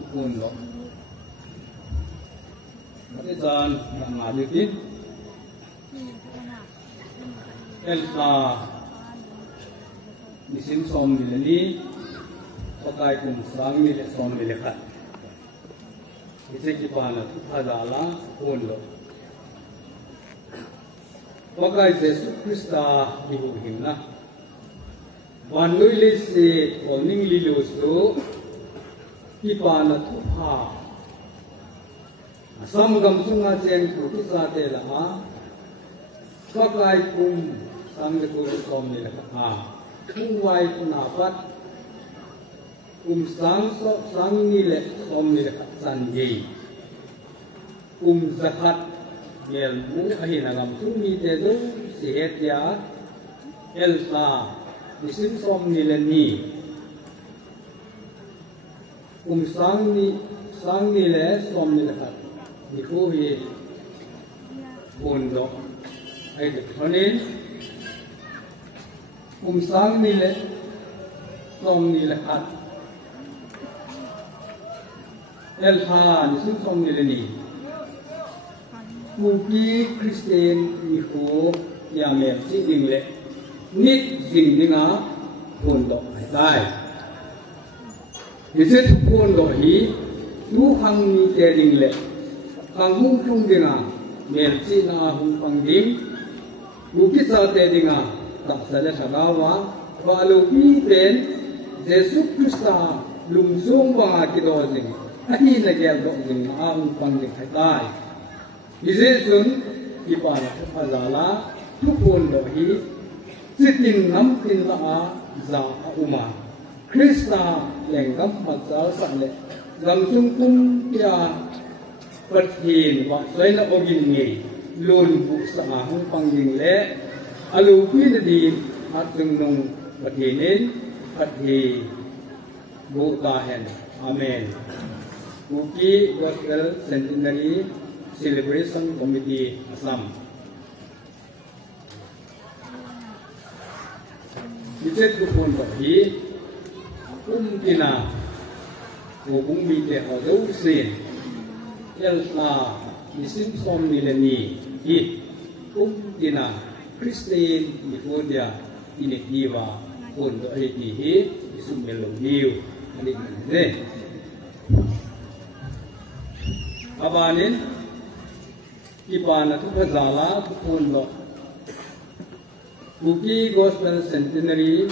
tukun lo mati jan ngalitin elsa nisin som milani pakai kum sang mile som mile khat ise ki pana thadala tukun lo pakai Yesu Krista ibu himna wan lui le se oning lilu su ki pana thuha asam gam sunga chen ku ki sa te la ma pakai kum sang le ku som ni la ha ku wai na pat kum sang so sang ni le som ni la san ye kum zakat yel mu ahi na gam sung mi te do si het ya elsa nisim som ni le ni sang ni le som ni le khat ni ko hi bon do ai de thonin sang ni le som ni le khat elha nisim som ni le ni Mugi Kristen ni ko ya me chi ding le nit jing dinga bon do ai dai Is it one do he? You hang me telling le. Hang hung hung dinga. Melchi na hung pang ding. You kiss out dinga. Tak sale sagawa. Walu pi ten. Jesus Christa lum sung banga kidozing. Ahi na gel do ding na hung pang ding hai. Is it soon? Ipana azala. Tu one do he. Sitting nam tin la za uma. Krista lenggam matsal sale gam sungkum ya pathin wa laina ogin ni lun bu sa hung panging le alu pi di atung nong pathinin pathi bu ta hen amen Muki Gospel Centenary Celebration Committee Assam Bijet kupon hi Kina Hubung bide Hodau Sin Elsa Nisim Som Milani Hit Kina Christine Nifodia Inikiva Kondo Hiti Isum Meloniu Adik Nande Abanin Kipana Tukazala Kukondo Muki Gospel Centenary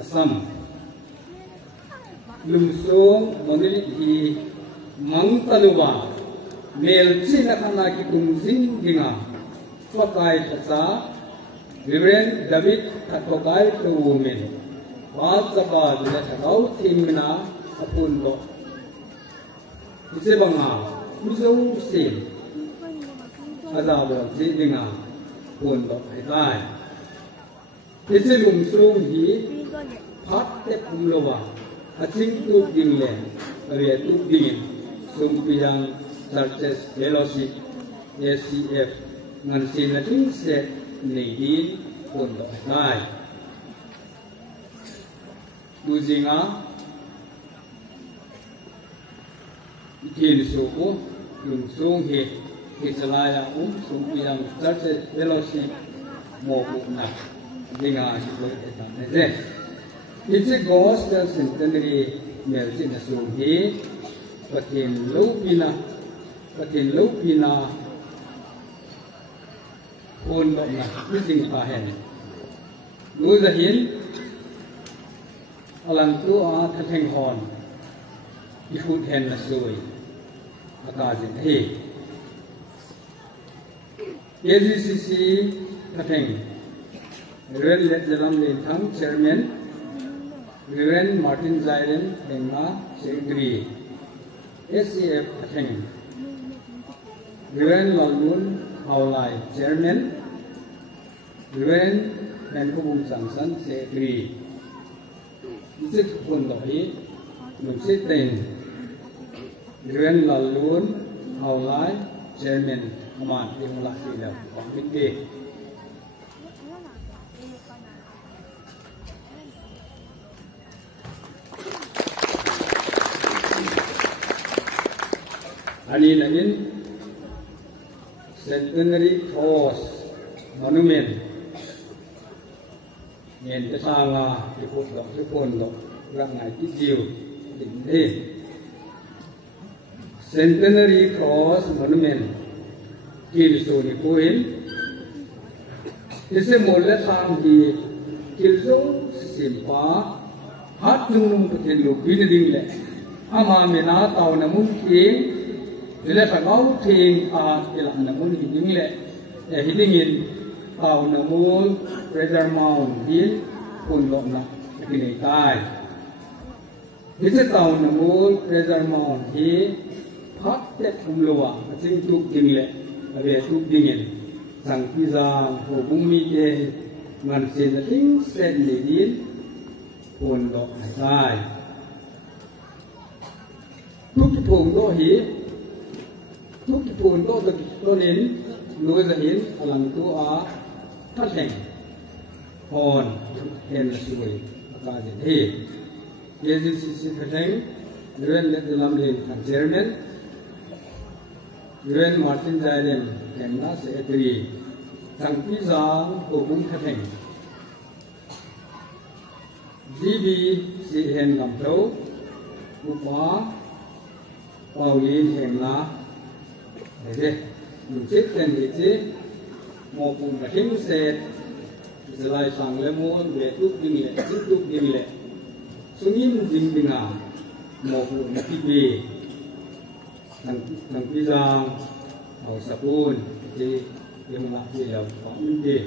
Assam Lumsong Manili hi Mangtaluwa Melchi Nakana ki Kumzing Dinga Fakai Tasa Reverend David Tatokai Tumin Wadzaba Dila Takau Timina Apundo Isebanga Miso Sim Azabo Zidinga Pundo Hitai Isi Lumsong hi Patte Kumlowa Acing tu dinglen, area tu dingin, sumpiang churches fellowship, SCF, ngansin na ting set nidin kondo ay. Tuzinga, itin suko, lungsung he, kisalaya sumpiang churches fellowship, mo na, dinga ito etan nese. It's a Gospel Centenary Melchi na sunghi patin lupina kondo na ising pahen nuzahin alang tu a thateng hon ihut hen na sui akazin he AGCC thateng Reverend Let Jalam Lintang Chairman Reverend Martin Zairen Dengma Secretary SCF Atheng Reverend Lalun Haulai Chairman Reverend Nankubung Sangsan Secretary Isit Kundoi Nupsit Ten Reverend Lalun Haulai Chairman Aman Dimullah Sila Pamikde anh là in Centenary Cross Monument nhìn cái sang là cái cuộc động cái quân động rằng ngày cái chiều đỉnh lên Centenary Cross Monument kill số này cô in thế một lẽ tham thì kill số sim pa hát chung cái lục pin đi lệ ama mình á tàu nằm muốn kiếm thế là phải báo thêm cái là nằm muốn đi những lệ để hình hình tàu nằm muốn Fraser Mount hiến quân lộn lại cái này tai thế sẽ tàu nằm muốn Fraser Mount hiến phát tết không lùa chính tục dừng lệ về tục dingin sang pizza hồ bung mi tê man sen là tính sen để điên quân lộn taiทุกที่พูนก็เห็นทุกที่พูนก็เห็นรู้จะเห็นพลังตัวท่านแห่งพรเห็นสวยอาการเห็นเยซูสิทธิ์แห่งเรื่องเล็กลำเลียงทางเจอร์แมนเรื่องมาร์ตินไซเลนแห่งนาเซตรีทางพิซาโอบุ้งท่านแห่งจีบีสิเห็นลำโตอุปาbao nhiêu hiện là thế chứ mình chết tên thì chứ một vùng cả tiếng xe giờ lại sang lấy muôn về túc dinh lệ tiếp tục dinh lệ số nhiên dinh dinh à một vùng là cái gì thằng pizza hậu sapun thì dùng lại thì là có những gì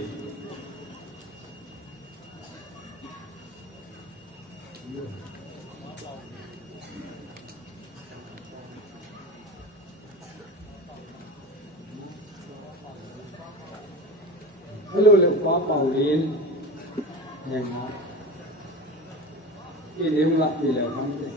hello liệu có bầu lên hàng hóa cái nếu lại thì là không thể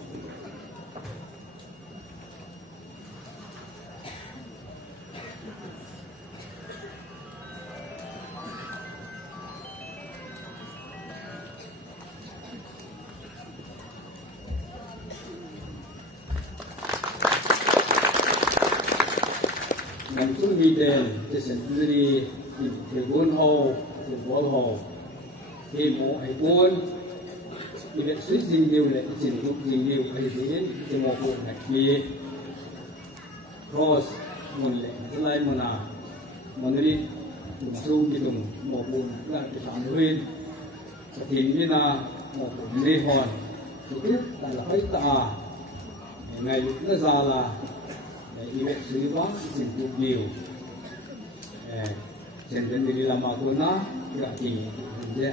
ngành xuống đi đèn để sản xuất đi thì buôn hồ thì buôn hồ thì một ai buôn thì việc suy dinh điều lệ chỉ lúc dinh điều hay thế thì một buôn hạt kia cross một lệ lại một nào một đi một số cái đồng một buôn là cái phản huyên thì như là một buôn lê hòn thì biết là phải ta ngày lúc nó ra là để việc suy đoán chỉ lúc điều Sendiri lama kuna, tidak tinggi,